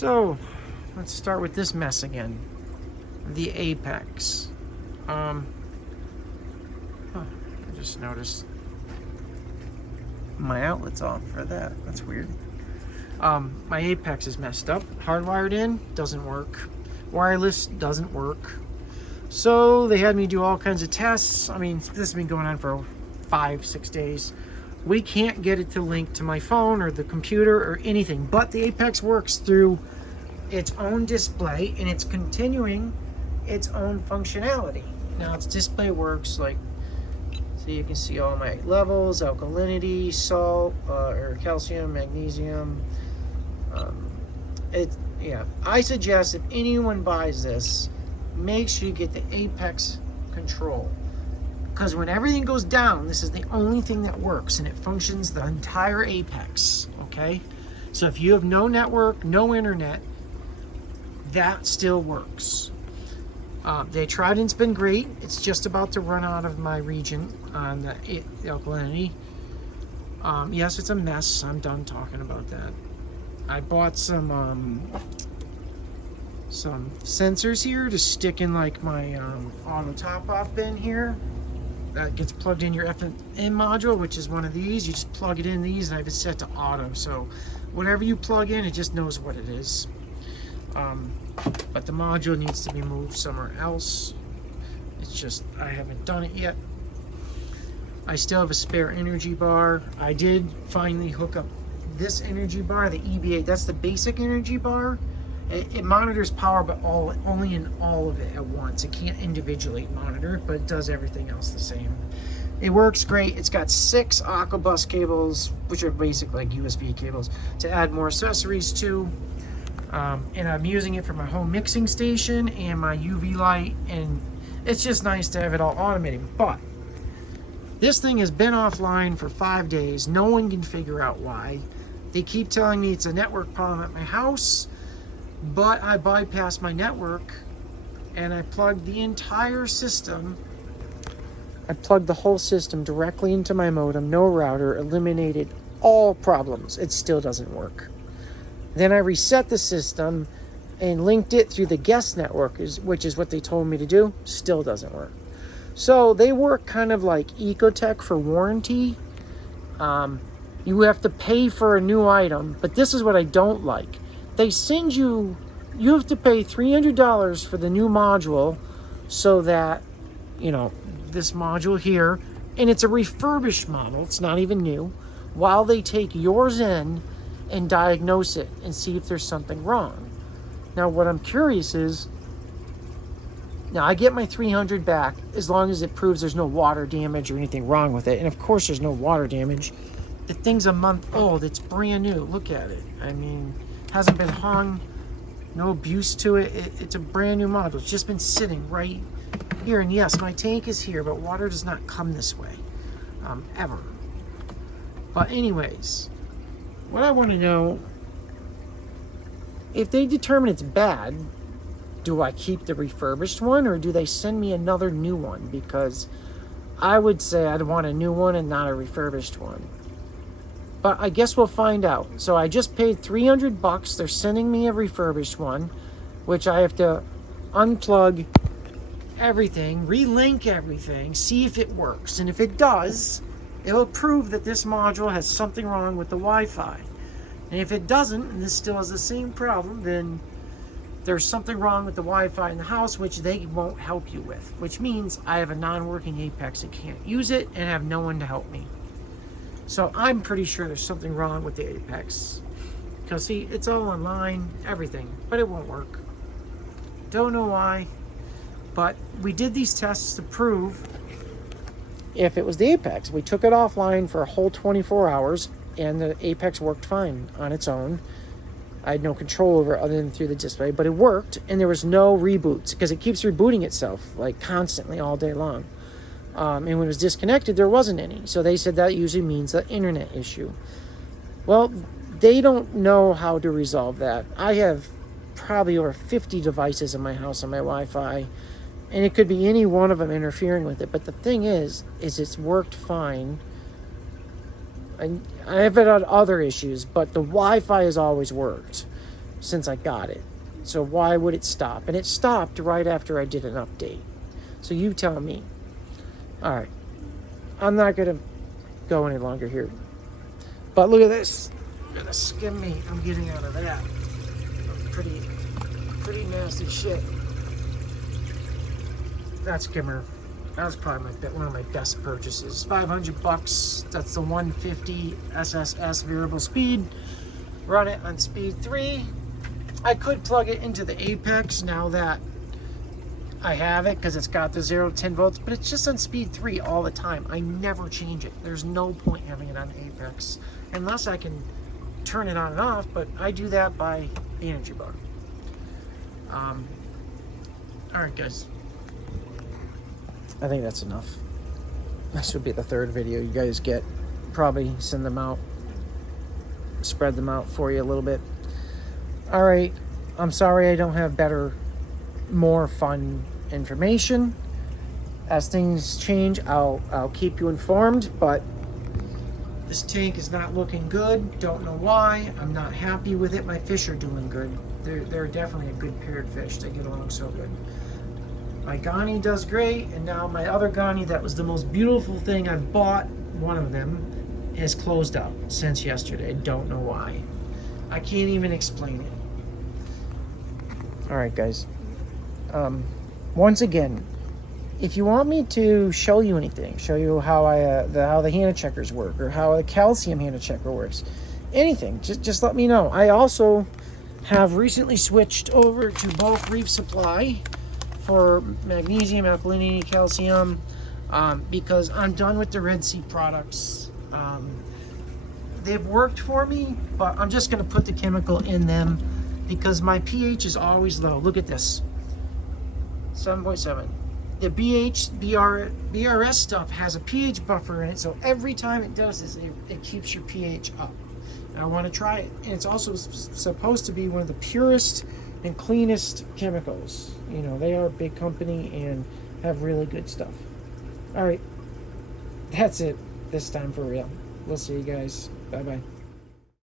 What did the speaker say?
So let's start with this mess again. The apex. I just noticed my outlet's off for that. That's weird. My apex is messed up. Hardwired in, doesn't work. Wireless doesn't work. So they had me do all kinds of tests. I mean, this has been going on for 5-6 days. We can't get it to link to my phone or the computer or anything, but the apex works through its own display and it's continuing its own functionality. Now its display works like, so you can see all my levels, alkalinity, salt, or calcium, magnesium. I suggest if anyone buys this, make sure you get the apex control, because when everything goes down, this is the only thing that works and it functions the entire apex. Okay, so if you have no network, no internet, that still works. They tried and it's been great. It's just about to run out of my region on the alkalinity. Yes, it's a mess. I'm done talking about that. I bought some sensors here to stick in like my auto top-off bin here. That gets plugged in your F&M module, which is one of these. You just plug it in these, and I have it set to auto. So whatever you plug in, it just knows what it is. But the module needs to be moved somewhere else. It's just, I haven't done it yet. I still have a spare energy bar. I did finally hook up this energy bar, the EBA. That's the basic energy bar. It monitors power, but only in all of it at once. It can't individually monitor it, but it does everything else the same. It works great. It's got 6 Aquabus cables, which are basic like USB cables, to add more accessories to. And I'm using it for my home mixing station and my UV light, and it's just nice to have it all automated. But this thing has been offline for 5 days. No one can figure out why. They keep telling me it's a network problem at my house, but I bypassed my network and I plugged the entire system. I plugged the whole system directly into my modem, no router, eliminated all problems. It still doesn't work. Then I reset the system and linked it through the guest network, which is what they told me to do. Still doesn't work. So they work kind of like Ecotech for warranty. You have to pay for a new item, but this is what I don't like. They send you have to pay $300 for the new module, so that, this module here, and it's a refurbished model, it's not even new, while they take yours in and diagnose it and see if there's something wrong. Now, what I'm curious is, now I get my $300 back as long as it proves there's no water damage or anything wrong with it. And of course there's no water damage. The thing's a month old. It's brand new. Look at it. I mean, hasn't been hung, no abuse to it. It's a brand new model. It's just been sitting right here. And yes, my tank is here, but water does not come this way, ever. But anyways, what I want to know, if they determine it's bad, do I keep the refurbished one or do they send me another new one? Because I would say I'd want a new one and not a refurbished one. But I guess we'll find out. So I just paid $300. They're sending me a refurbished one, which I have to unplug everything, relink everything, see if it works. And if it does, it'll prove that this module has something wrong with the Wi-Fi. And if it doesn't, and this still has the same problem, then there's something wrong with the Wi-Fi in the house, which they won't help you with. Which means I have a non-working Apex and can't use it and have no one to help me. So I'm pretty sure there's something wrong with the Apex. Because see, it's all online, everything, but it won't work. Don't know why, but we did these tests to prove if it was the Apex. We took it offline for a whole 24 hours and the Apex worked fine on its own. I had no control over it other than through the display, but it worked, and there was no reboots because it keeps rebooting itself like constantly all day long. And when it was disconnected, there wasn't any. So they said that usually means the internet issue. Well, they don't know how to resolve that. I have probably over 50 devices in my house on my Wi-Fi, and it could be any one of them interfering with it. But the thing is it's worked fine. I have had other issues, but the Wi-Fi has always worked. since I got it. So why would it stop? And it stopped right after I did an update. So you tell me. All right. I'm not going to go any longer here. But look at this. Look at the skim meat I'm getting out of that. Pretty nasty shit. That skimmer, that was probably one of my best purchases. $500. That's the 150 SSS variable speed. Run it on speed 3. I could plug it into the Apex now that I have it, because it's got the 0 to 10 volts, but it's just on speed 3 all the time. I never change it. There's no point having it on Apex unless I can turn it on and off, but I do that by the energy bar. Alright guys, I think that's enough. This would be the 3rd video you guys get. Probably send them out, spread them out for you a little bit. Alright, I'm sorry I don't have better, more fun information. As things change, I'll keep you informed, but this tank is not looking good. Don't know why. I'm not happy with it. My fish are doing good. They're definitely a good paired fish. They get along so good. My Ghani does great, and now my other Ghani that was the most beautiful thing I've bought, one of them, is closed up since yesterday. Don't know why. I can't even explain it. Alright guys. Once again, if you want me to show you anything, show you how how the Hannah checkers work, or how the calcium Hannah checker works, anything, just let me know. I also have recently switched over to bulk Reef Supply for magnesium, alkalinity, calcium, because I'm done with the Red Sea products. They've worked for me, but I'm just going to put the chemical in them because my pH is always low. Look at this, 7.7. The BRS stuff has a pH buffer in it, so every time it does this, it keeps your pH up. And I want to try it. And it's also supposed to be one of the purest and cleanest chemicals. You know, they are a big company and have really good stuff. All right, that's it this time for real. We'll see you guys. Bye-bye.